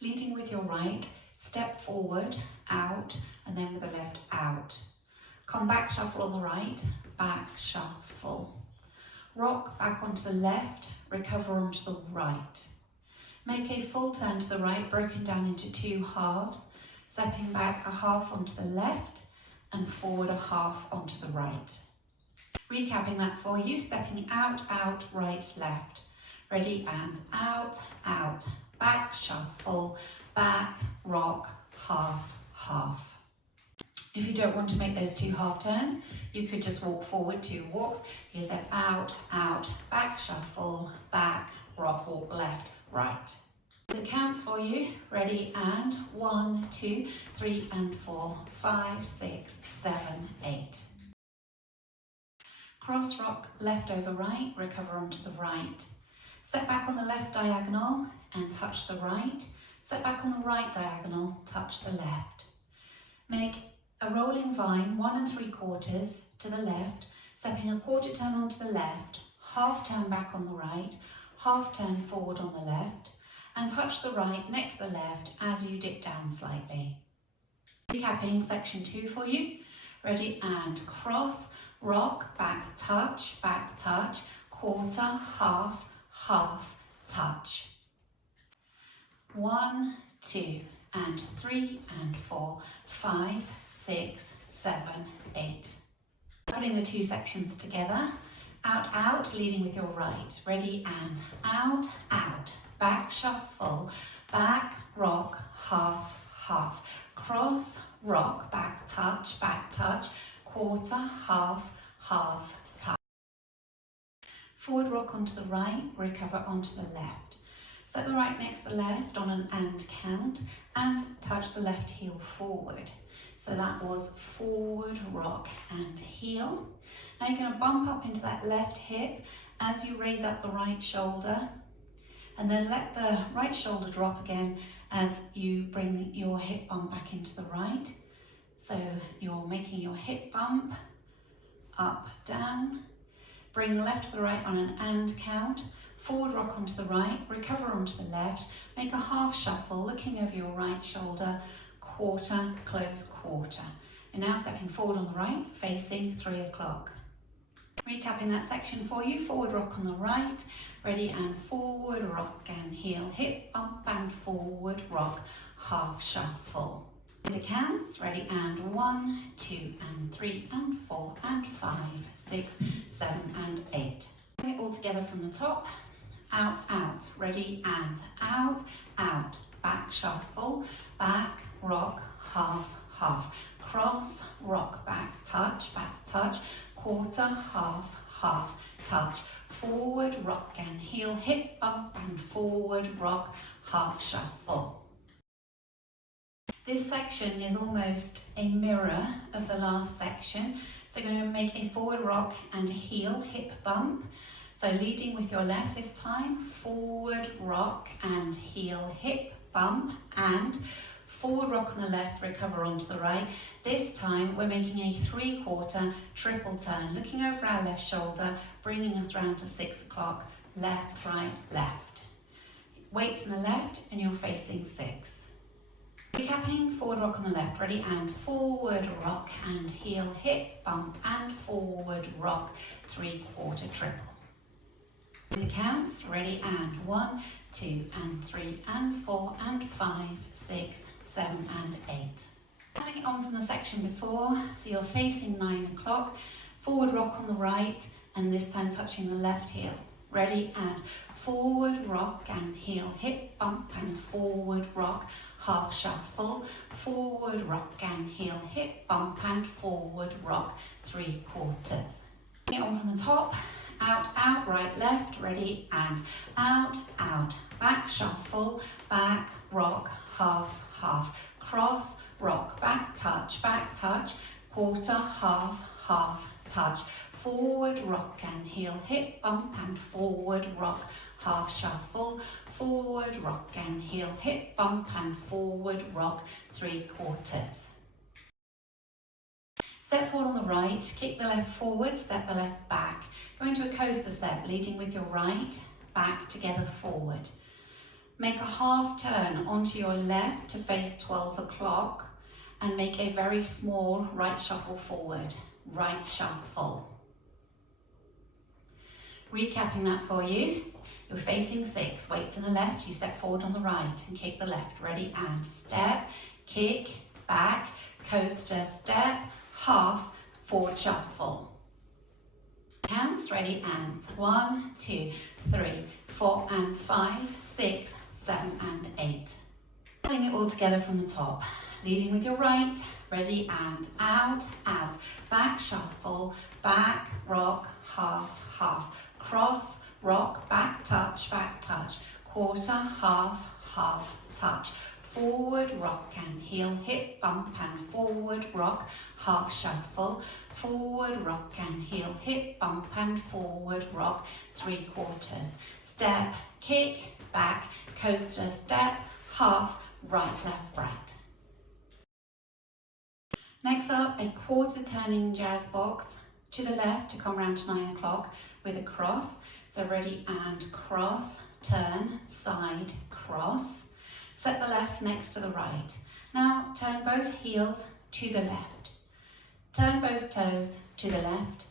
Leading with your right, step forward, out, and then with the left, out. Come back, shuffle on the right, back, shuffle. Rock back onto the left, recover onto the right. Make a full turn to the right, broken down into two halves, stepping back a half onto the left and forward a half onto the right. Recapping that for you, stepping out, out, right, left. Ready, and out, out, back, shuffle, back, rock, half, half. If you don't want to make those two half turns, you could just walk forward, two walks. You step out, out, back, shuffle, back, rock, walk, left, right. The counts for you. Ready, and 1, 2, 3, and 4, 5, 6, 7, 8. Cross rock, left over right, recover onto the right. Step back on the left diagonal and touch the right. Step back on the right diagonal, touch the left. Make a rolling vine, 1 3/4 to the left, stepping a quarter turn onto the left, half turn back on the right, half turn forward on the left, and touch the right next to the left as you dip down slightly. Recapping section 2 for you. Ready, and cross, rock, back, touch, quarter, half, half, touch. 1, 2, and 3, and 4, 5, 6, 7, 8. Putting the two sections together. Out, out, leading with your right. Ready, and out, out. Back, shuffle, back, rock, half, half. Cross, rock, back, touch, quarter, half, half, touch. Forward rock onto the right, recover onto the left. Step the right next to the left on an and count and touch the left heel forward. So that was forward, rock and heel. Now you're going to bump up into that left hip as you raise up the right shoulder, and then let the right shoulder drop again as you bring your hip bump back into the right. So you're making your hip bump up, down. Bring the left to the right on an and count. Forward rock onto the right, recover onto the left. Make a half shuffle, looking over your right shoulder, quarter, close, quarter. And now stepping forward on the right, facing 3 o'clock. Recapping that section for you, forward rock on the right, ready, and forward rock and heel, hip bump and forward rock, half shuffle. The counts, ready, and 1, 2, and 3, and 4, and 5, 6, 7, and 8. Bring it all together from the top. Out, out, ready, and out, out, back shuffle, back, rock, half, half, cross, rock, back, touch, quarter, half, half, touch, forward, rock and heel, hip bump and forward, rock, half shuffle. This section is almost a mirror of the last section. So you're going to make a forward rock and a heel, hip bump. So leading with your left this time, forward rock and heel, hip bump, and forward rock on the left, recover onto the right. This time we're making a 3/4 triple turn, looking over our left shoulder, bringing us round to 6 o'clock, left, right, left. Weights on the left and you're facing 6. Recapping, forward rock on the left, ready, and forward rock and heel, hip bump and forward rock, 3/4 triple. The counts, ready, and 1, 2, and 3, and 4, and 5, 6, 7, and 8. Passing it on from the section before, so you're facing 9 o'clock, forward rock on the right, and this time touching the left heel. Ready, and forward rock and heel, hip bump and forward rock, half shuffle, forward rock and heel, hip bump and forward rock, 3/4. Get on from the top. Out, out, right, left, ready, and out, out, back shuffle, back, rock, half, half, cross, rock, back touch, quarter, half, half, touch, forward, rock and heel, hip bump and forward, rock, half shuffle, forward, rock and heel, hip bump and forward, rock, 3/4. Step forward on the right, kick the left forward, step the left back. Go into a coaster step, leading with your right, back together forward. Make a half turn onto your left to face 12 o'clock and make a very small right shuffle forward. Right shuffle. Recapping that for you. You're facing 6, weights in the left, you step forward on the right and kick the left. Ready, and step, kick, back, coaster, step, half, forward shuffle. Counts, ready, and 1, 2, 3, 4 and 5, 6, 7 and 8. Putting it all together from the top. Leading with your right, ready, and out, out, back shuffle, back, rock, half, half, cross, rock, back touch, quarter, half, half, touch, forward, rock and heel, hip bump and forward, rock, half shuffle, forward, rock and heel, hip bump and forward, rock, 3/4, step, kick, back, coaster, step, half, right, left, right. Next up, a quarter turning jazz box to the left to come round to 9 o'clock with a cross. So ready, and cross, turn, side, cross. Set the left next to the right. Now turn both heels to the left. Turn both toes to the left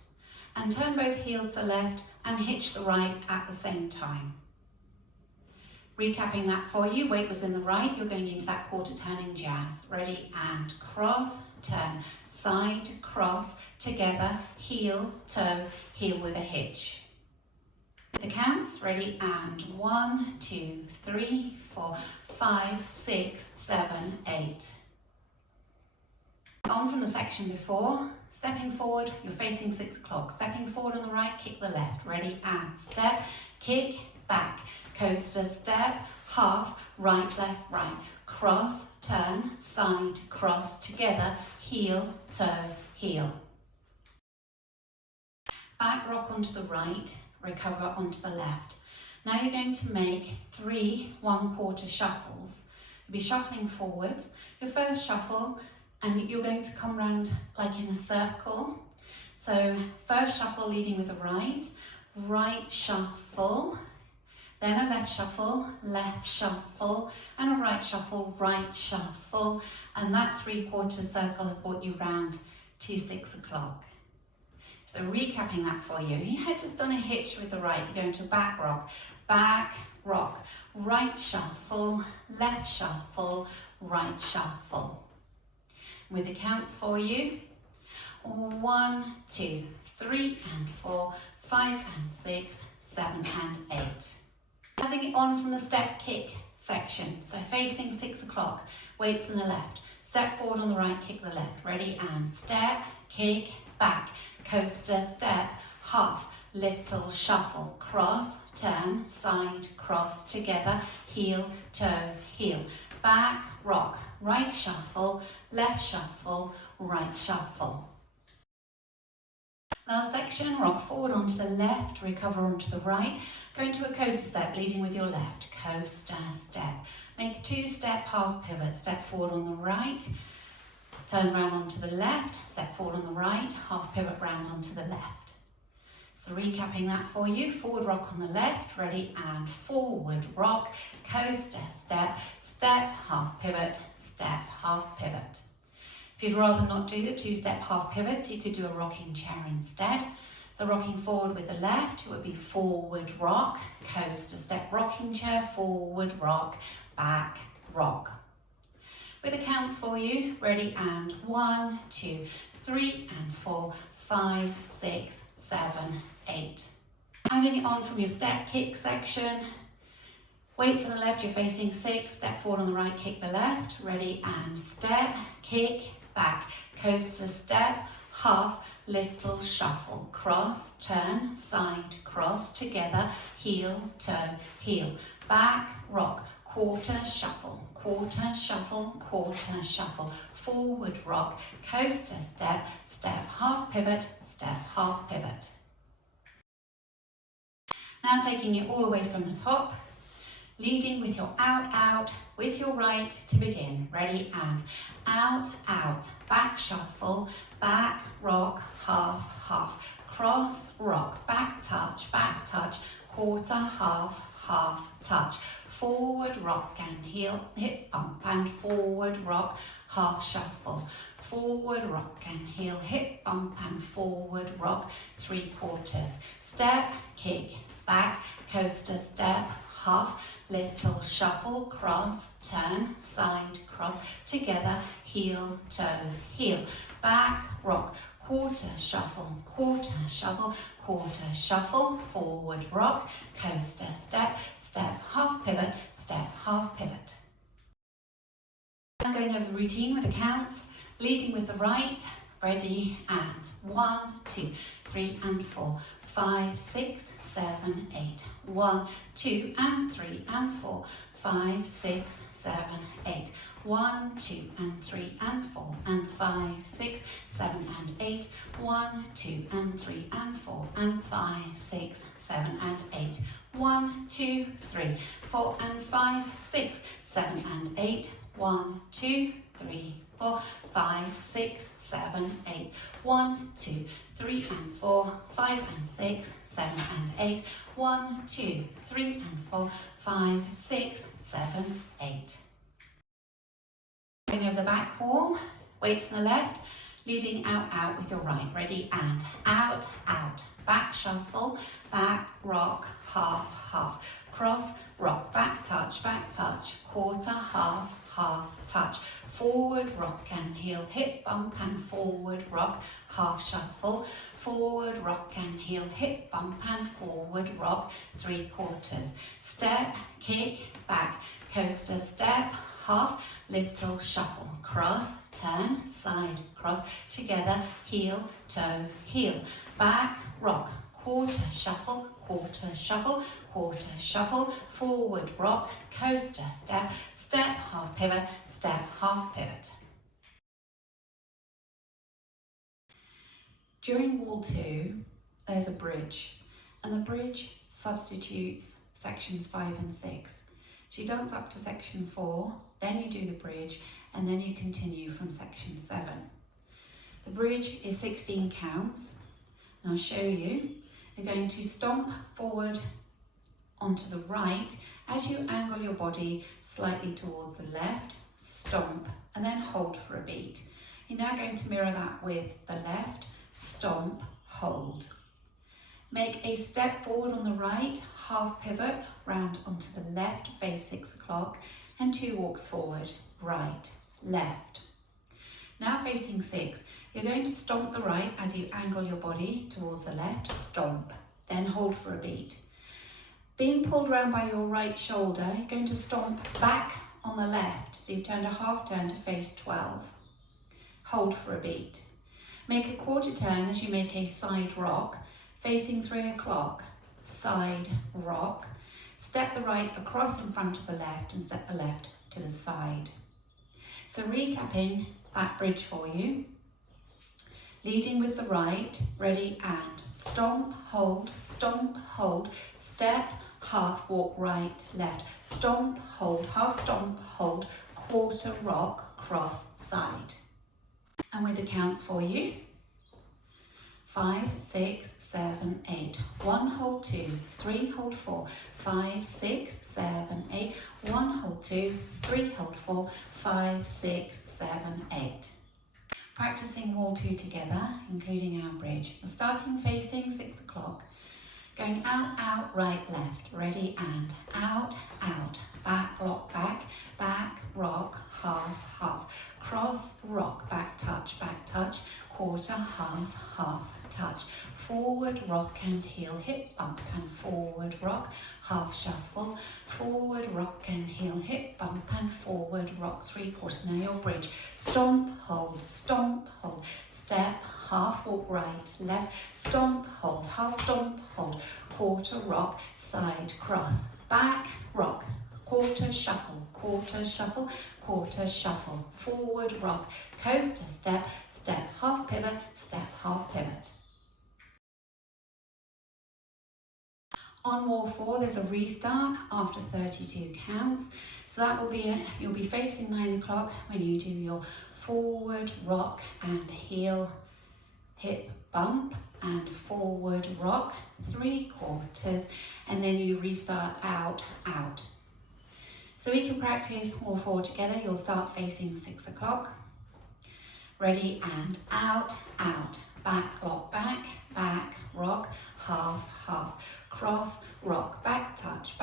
and turn both heels to the left and hitch the right at the same time. Recapping that for you, weight was in the right, you're going into that quarter turning jazz. Ready, and cross, turn, side, cross, together, heel, toe, heel with a hitch. The counts, ready, and 1, 2, 3, 4, 5, 6, 7, 8. On from the section before, stepping forward, you're facing 6 o'clock. Stepping forward on the right, kick the left. Ready, and step, kick, back, coaster, step, half, right, left, right, cross, turn, side, cross, together, heel, toe, heel. Back rock onto the right, recover onto the left. Now you're going to make 3 1/4 shuffles. You'll be shuffling forward. Your first shuffle, and you're going to come round like in a circle. So first shuffle leading with the right, right shuffle, then a left shuffle, and a right shuffle, and that 3/4 circle has brought you round to 6 o'clock. So recapping that for you, you had just done a hitch with the right, you're going to back rock, right shuffle, right shuffle. With the counts for you, 1, 2, 3 and 4, 5 and 6, 7 and 8. Adding it on from the step kick section, so facing 6 o'clock, weights in the left, step forward on the right, kick the left, ready, and step, kick, back, coaster, step, half, little shuffle, cross, turn, side, cross, together, heel, toe, heel, back, rock, right shuffle, right shuffle. Last section, rock forward onto the left, recover onto the right, go into a coaster step, leading with your left, coaster step. Make 2 step half pivot, step forward on the right, turn round onto the left, step forward on the right, half pivot round onto the left. So recapping that for you, forward rock on the left, ready, and forward rock, coaster step, step, half pivot, step, half pivot. If you'd rather not do the 2 step half pivots, you could do a rocking chair instead. So rocking forward with the left, it would be forward rock, coaster step, rocking chair, forward rock, back rock. With the counts for you, ready, and 1, 2, 3 and 4, 5, 6, 7, 8. Adding it on from your step kick section. Weights on the left, you're facing 6, step forward on the right, kick the left, ready, and step, kick, back, coaster step, half, little shuffle, cross, turn, side, cross, together, heel, toe, heel, back, rock, quarter shuffle, forward rock, coaster step, step, half pivot, step, half pivot. Now taking it all the way from the top, leading with your out, with your right to begin. Ready, and out, back shuffle, back rock, half, cross rock, back touch, quarter, half, half touch. Forward rock and heel, hip bump and forward rock, half shuffle. Forward rock and heel, hip bump and forward rock, 3/4. Step, kick, back, coaster step, half, little shuffle, cross, turn, side, cross, together, heel, toe, heel. Back, rock, quarter shuffle, quarter shuffle, forward rock, coaster step, step, half pivot, step, half pivot. Now going over the routine with the counts, leading with the right, ready, and 1, 2, 3 and 4, 5, 6, 7, 8, 1, 2 and 3 and 4, 5, 6, 7, 8, 1, 2 and 3 and 4 and 5, 6, 7 and 8, 1, 2 and 3 and 4 and 5, 6, 7 and 8, 1, 2, 3, 4 and 5, 6, 7 and 8, 1, 2, 3, 4, 5, 6, 7, 8, 1, 2, 3 and 4, 5 and 6, 7 and 8, 1, 2, 3 and 4, 5, 6, 7, 8. Going over the back wall, weights on the left, leading out, out with your right. Ready, and out, out. Back shuffle, back, rock, half, half. Cross, rock, back touch, quarter, half, half touch. Forward rock and heel, hip bump and forward rock, half shuffle. Forward rock and heel, hip bump and forward rock, 3/4. Step, kick, back, coaster step, half, little shuffle, cross, turn, side, cross, together, heel, toe, heel. Back, rock, quarter shuffle, quarter shuffle, forward rock, coaster step, step, half pivot, step, half pivot. During wall 2, there's a bridge, and the bridge substitutes sections 5 and 6. So you dance up to section 4, then you do the bridge, and then you continue from section 7. The bridge is 16 counts, and I'll show you. You're going to stomp forward onto the right as you angle your body slightly towards the left, stomp, and then hold for a beat. You're now going to mirror that with the left, stomp, hold. Make a step forward on the right, half pivot, round onto the left, face 6 o'clock, and 2 walks forward, right, left. Now facing 6, you're going to stomp the right as you angle your body towards the left, stomp, then hold for a beat. Being pulled around by your right shoulder, you're going to stomp back on the left, so you've turned a half turn to face 12. Hold for a beat. Make a quarter turn as you make a side rock, facing 3 o'clock, side rock. Step the right across in front of the left and step the left to the side. So recapping that bridge for you. Leading with the right, ready, and stomp, hold, step, half, walk right, left, stomp, hold, half stomp, hold, quarter rock, cross, side. And with the counts for you, 5, 6, 7, 8, 1, hold 2, 3, hold 4, 5, 6, 7, 8, 1, hold 2, 3, hold 4, 5, 6, 7, 8. Practicing wall 2 together, including our bridge. We're starting facing 6 o'clock, going out, out, right, left, ready, and out, out, back, lock, back, rock, half, half, cross, rock, back touch, quarter, half, half, touch, forward, rock and heel, hip bump and forward rock, half shuffle, forward, rock and heel, hip bump and forward rock, 3/4. Now your bridge, stomp, hold, step, half walk right, left, stomp, hold, half stomp, hold, quarter rock, side cross, back, rock, quarter shuffle, quarter shuffle, forward rock, coaster step, step, half pivot, step, half pivot. On wall 4, there's a restart after 32 counts. So that will be it. You'll be facing 9 o'clock when you do your forward rock and heel, hip bump and forward rock, 3/4, and then you restart out, out. So we can practice all four together. You'll start facing 6 o'clock. Ready, and out, out, back, rock, back, rock, half, half, cross, rock, back, touch,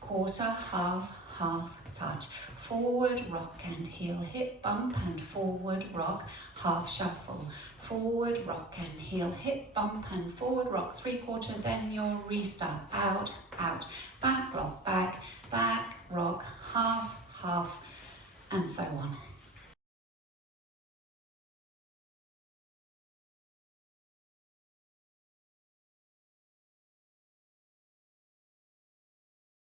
quarter, half, half, touch, forward, rock and heel, hip bump and forward, rock, half shuffle, forward, rock and heel, hip bump and forward, rock, 3/4, then you'll restart, out, out, back, rock, back, rock, half, half, and so on.